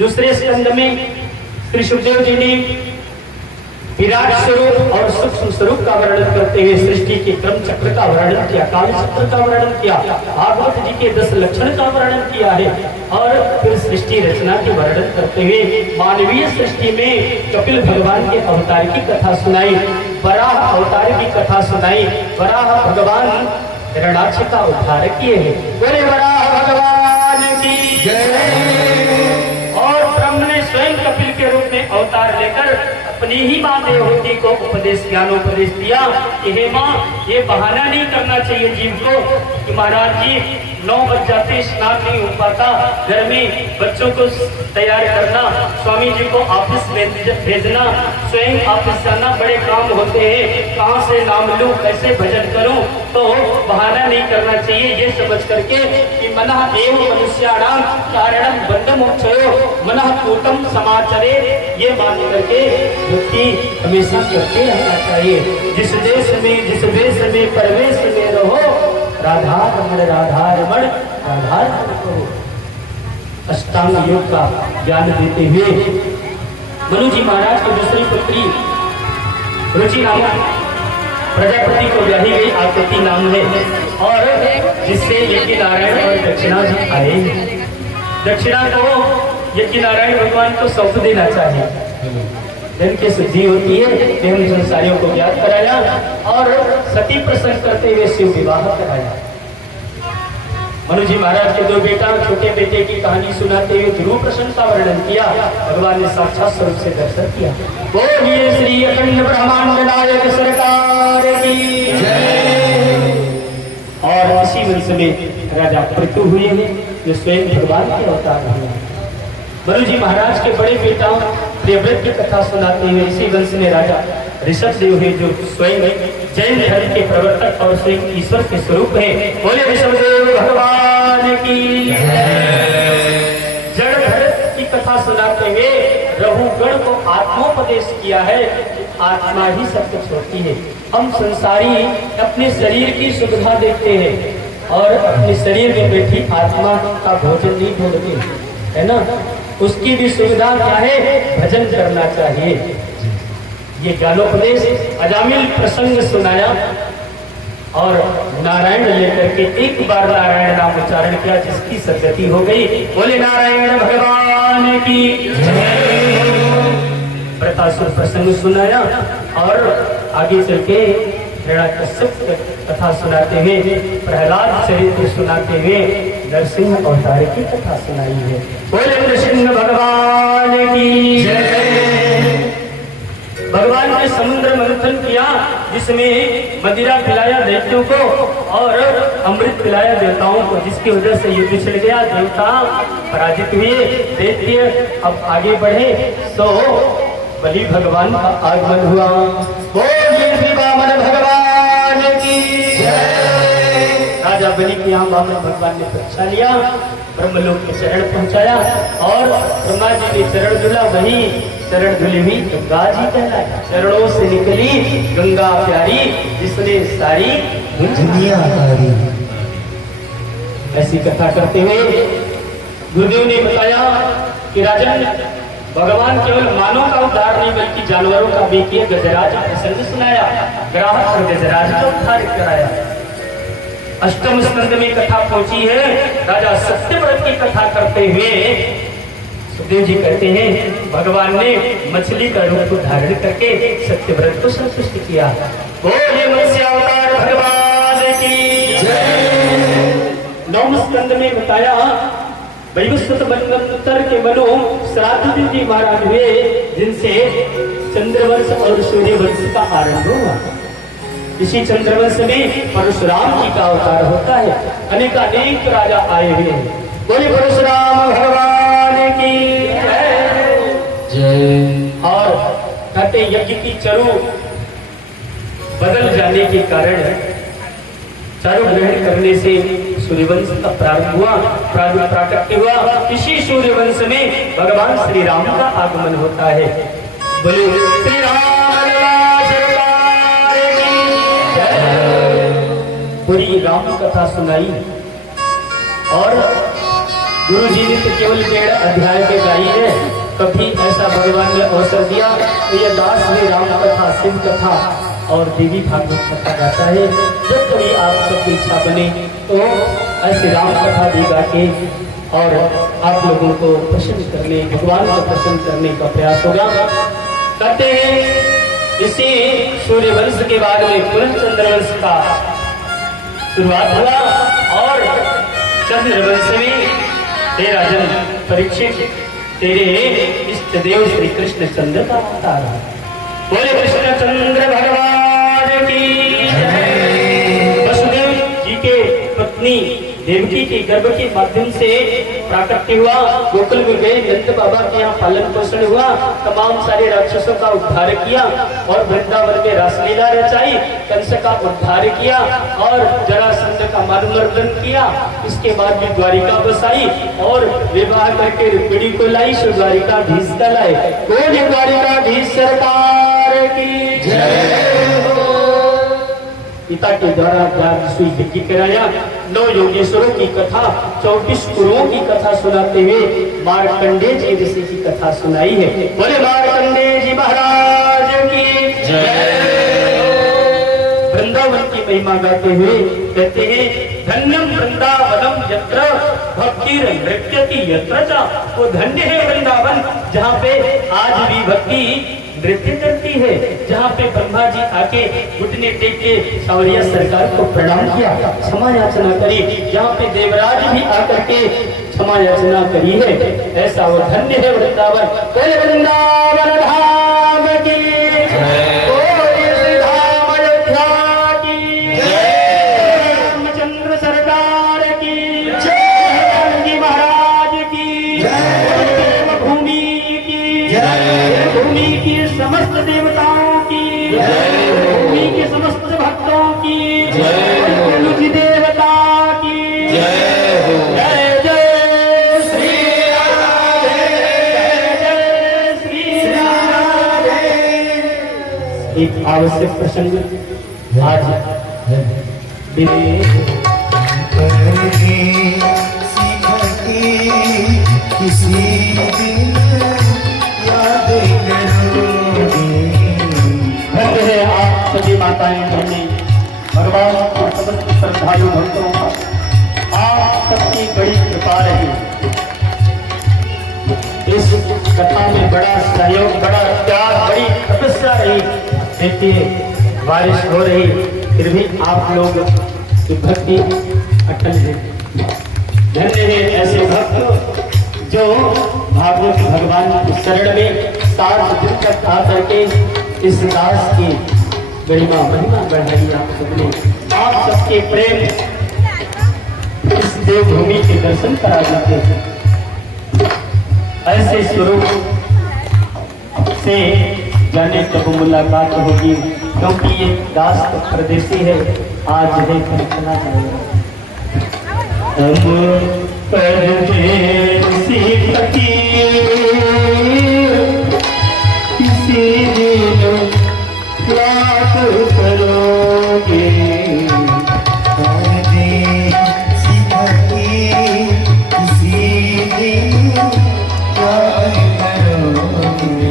दूसरे स्कंद में श्री सुखदेव जी ने विराट स्वरूप और सूक्ष्म स्वरूप का वर्णन करते हुए सृष्टि के क्रम चक्र का वर्णन किया, काल चक्र का वर्णन किया, भागवत जी के 10 लक्षण का वर्णन किया है और फिर सृष्टि रचना के वर्णन करते हुए मानवीय सृष्टि में कपिल भगवान के अवतार की कथा सुनाई, वराह अवतार की कथा सुनाई। वराह भगवान हिरण्याक्ष का उद्धार किए हैं। बोले वराह भगवान की जय। और ब्रह्म ने स्वयं कपिल के रूप में अवतार लेकर अपनी ही मां देवहूति को उपदेश ज्ञानोपदेश दिया कि हे मां, ये बहाना नहीं करना चाहिए जीव को कि महाराज जी 9 बज जाते स्नान नहीं हो पाता, घर में बच्चों को तैयार करना, स्वामी जी को ऑफिस में भेजना, स्वयं ऑफिस जाना, बड़े काम होते हैं, कहाँ से नाम लूं, कैसे भजन करूं, तो बहाना नहीं करना चाहिए। ये समझ करके कि मनः एव मनुष्याणां कारणं बन्धमोक्षयो मनः कूटम समाचरे, ये मान करके व्यक्ति हमेशा करते रहना चाहिए। जिस देश में जिस वेश में परवेश में रहो, राधा रमण राधा रमण राधा रमण करो। अष्टांग योग का ज्ञान देते हुए मनु जी महाराज की दूसरी पुत्री रुचि नामक प्रजापति को ब्याही गई आकृति नाम है और जिससे यज्ञ नारायण और दक्षिणा जी आए। दक्षिणा को यज्ञ नारायण भगवान को सौंप देना चाहिए, धन की सिद्धि होती है। एवं संसारियों को ज्ञात कराया और सती प्रसन्न करते हुए शिव विवाह कराया। मनु जी महाराज के 2 बेटा, छोटे बेटे की कहानी सुनाते हुए ध्रुव प्रसन्न का वर्णन किया। भगवान ने साक्षात स्वरूप से दर्शन किया। बोलिए श्री अखंड ब्रह्मांड नायक सरकार की जय। और इसी वंश में राजा पृथु हुए हैं जो स्वयं भगवान के अवतार हुए। मनु जी महाराज के बड़े बेटा प्रियव्रत की कथा सुनाते हुए इसी वंश में राजा ऋषभ देव है जो स्वयं जैन धर्म के प्रवर्तक और स्वयं ईश्वर के स्वरूप है। बोले ऋषभ देव भगवान की जड़ भरत की कथा सुनाते हुए रघुगण को आत्मोपदेश किया है। आत्मा ही सब कुछ होती है। हम संसारी अपने शरीर की सुविधा देखते हैं और अपने शरीर में बैठी आत्मा का भोजन नहीं ढूंढते है ना, उसकी भी सुविधा क्या है, भजन करना चाहिए। ये ज्ञानोपदेश अजामिल प्रसंग सुनाया और नारायण लेकर के एक बार नारायण नाम उच्चारण किया जिसकी सद्गति हो गई। बोले नारायण भगवान की प्रतासुर प्रसंग सुनाया और आगे चल के हिरण्याकश्यप कथा सुनाते हुए, प्रहलाद चरित्र सुनाते हुए नरसिंह अवतार की कथा सुनाई है। बोले नरसिंह भगवान की जय। भगवान ने समुद्र मंथन किया जिसमें मदिरा पिलाया दैत्यों को और अमृत पिलाया देवताओं को, जिसकी वजह से युद्ध छिड़ गया, देवता पराजित हुए, दैत्य अब आगे बढ़े तो बलि भगवान का आगमन हुआ। बोलिए श्री वामन भगवान की जय। राजा बलि के यहाँ वामन भगवान ने परीक्षा लिया, ब्रह्मलोक के चरण पहुंचाया और ब्रह्मा जी ने चरण धुला, वही चरण धुली हुई गंगा जी कहलाया। चरणों से निकली गंगा प्यारी जिसने सारी दुनिया तारी। ऐसी कथा करते हुए गुरुदेव ने बताया कि राजन भगवान केवल मानव का उद्धार नहीं बल्कि जानवरों का भी किए। गजराज प्रसंग सुनाया, ग्राहक और गजराज का उद्धार कराया। अष्टम स्कंद में कथा पहुंची है। राजा सत्यव्रत की कथा करते हुए सुखदेव जी कहते हैं भगवान ने मछली का रूप धारण करके सत्यव्रत को संतुष्ट किया। बोले मत्स्यावतार भगवान की जय। नवम स्कंद में बताया वैवस्वत मनवंतर के मनु श्राद्ध जी महाराज हुए जिनसे चंद्रवंश और सूर्यवंश का आरंभ हुआ। इसी चंद्रवंश में परशुराम जी का अवतार होता है। अनेक राजा आए हुए हैं। बोले परशुराम भगवान की जय। और कहते यज्ञ की चरु बदल जाने के कारण चारों ग्रहण करने से सूर्यवंश का प्रारंभ हुआ, प्राकट्य हुआ। इसी सूर्यवंश में भगवान श्री राम का आगमन होता है। बोले श्री राम पूरी राम कथा सुनाई और गुरु जी ने तो केवल 1.5 अध्याय के गाई है कभी ऐसा भगवान ने अवसर दिया तो ये दास भी राम कथा, शिव कथा और देवी भागवत कथा गाता है। जब कभी आप सबकी इच्छा बने तो ऐसे राम कथा भी गा के और आप लोगों को प्रसन्न करने, भगवान को प्रसन्न करने का प्रयास होगा। कहते हैं इसी सूर्यवंश के बाद में पुनः चंद्रवंश का शुरुआत हुआ और चंद्रवंश में तेरा जन्म परीक्षित तेरे इष्ट देव श्री कृष्ण चंद्र का अवतार है। बोले कृष्ण चंद्र भगवान की जय। वसुदेव जी के पत्नी देवकी के गर्भ के माध्यम से प्राकट्य हुआ, गोकुल में गए, नंद बाबा के यहाँ पालन पोषण हुआ, तमाम सारे राक्षसों का उद्धार किया और वृंदावन में रासलीला रचाई, कंस का उद्धार किया और जरासंध का मानमर्दन किया। इसके बाद भी द्वारिका बसाई और विवाह करके रुक्मिणी को लाई, सो द्वारिकाधीश का लाए। बोले द्वारिकाधीश सरकार की जय। पिता के द्वारा यज्ञ कराया, 9 योगेश्वरों की कथा, 34 गुरुओं की कथा सुनाते हुए मार्कंडेय जी ऋषि की कथा सुनाई है। बोले मार्कंडेय जी महाराज की जय। वृंदावन की महिमा गाते हुए कहते हैं धन्यम वृंदावनम यत्र भक्ति नृत्यति यत्र च। वो धन्य है वृंदावन जहाँ पे आज भी भक्ति नृत्य करती है, जहाँ पे ब्रह्मा जी आके घुटने टेक के सावरिया सरकार को प्रणाम किया, क्षमा याचना करी, जहाँ पे देवराज भी आकर के क्षमा याचना करी है। ऐसा वो धन्य है वृंदावन। बोले वृंदावन धाम की जय। बोले धाम अयोध्या की जय। रामचंद्र सरकार की जय। जी महाराज की जय। भूमि की जय। भूमि की समस्त देवताओं की जय। भूमि के समस्त भक्तों की जय। निज देवता की जय। जय जय श्री राधे, जय जय श्री राधे। एक आवश्यक प्रसंग आज किसी दिन याद करोगे। है आप सभी माताएं बहनें, भगवान और समस्त श्रद्धालु भक्तों का आप सबकी बड़ी कृपा रही। इस कथा में बड़ा सहयोग, बड़ा प्यार, बड़ी तपस्या रही। देखिए बारिश हो रही फिर भी आप लोग की भक्ति अटल है। धन्य है ऐसे भक्त जो भागवत भगवान की शरण में 7 दिन तक आ करके इस दास की गरिमा महिमा बढ़ाई। आप सबने, आप सबके प्रेम इस देवभूमि के दर्शन करा देते हैं। ऐसे स्वरूप से जाने कब मुलाकात होगी, क्योंकि ये दास तो परदेसी है, आज है कल चला जाएगा। हम परदेसी फकीर किसी दिन याद करोगे। परदेसी फकीर किसी दिन याद करोगे।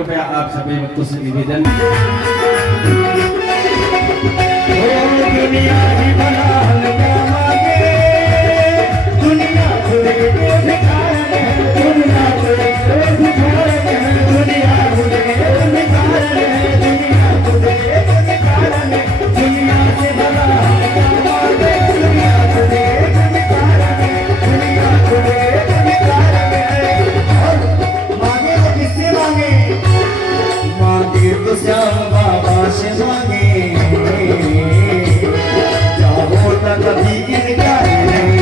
कृपया आप सभी भक्तों से निवेदन। दुनिया ही भला क्या मांगे, दुनिया खुले के भिखारन है, दुनिया खुले के भिखारन है, दुनिया खुले के भिखारन है, दुनिया खुले के भिखारन है, दुनिया से भला क्या मांगे, दुनिया खुले के भिखारन है, दुनिया खुले के भिखारन है। और मांगे तो किससे मांगे, मांगे तो श्याम बाबा से मांगे, जाओ तो कभी इनकार नहीं,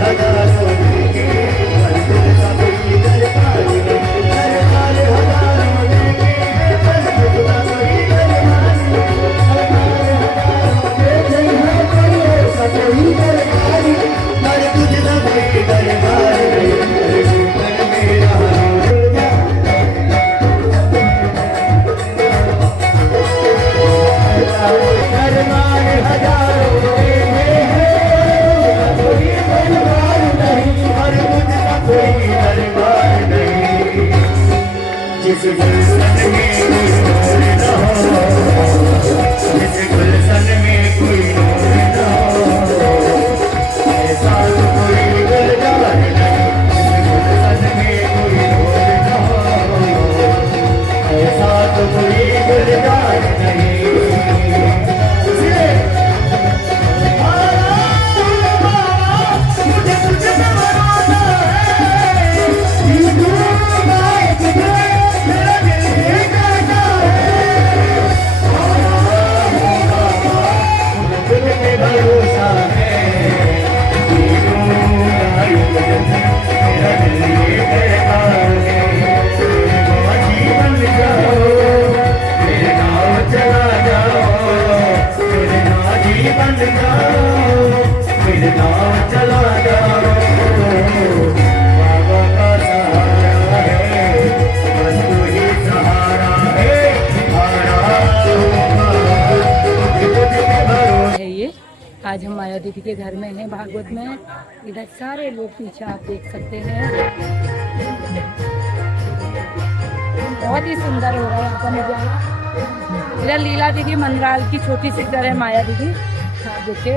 हजारों देंगे पर खुद का कोई दरबार नहीं, दरबार हजारों देंगे पर खुद का कोई दरबार नहीं, दरबार हजारों देंगे पर ऐसा कोई दरबार नहीं, पर तुझ सा कोई दरबार नहीं, पर मेरा हो जा। दरबार हजारों देंगे कोई दरबार नहीं, और मुझका कोई दरबार नहीं, जिस गुलशन में कोई नूर न हो, जिस गुलशन में कोई नूर न हो, ऐसा तो कोई दरबार नहीं, जिस गुलशन में कोई नूर न हो, ऐसा तो कोई दरबार नहीं। मुझे तुझसे भरोसा है, यू डूबाए तुझे मेरा दिल ही कहता है, मुझे दिल पे भरोसा है, यू डूबाए तुझे मेरा दिल ही कहता है, माझी बन जाओ मेरे नाव चला जाओ, मेरे माझी बन जाओ मेरे नाव चला जाओ, बाबा का सहारा है, बस तू ही सहारा है, है ये। आज हम माया दीदी के घर में हैं, भागवत में। इधर सारे लोग पीछे आप देख सकते हैं, बहुत ही सुंदर हो रहा है यहाँ का नजारा। इधर लीला दीदी मनराल की छोटी सिस्टर है माया दीदी, देखिए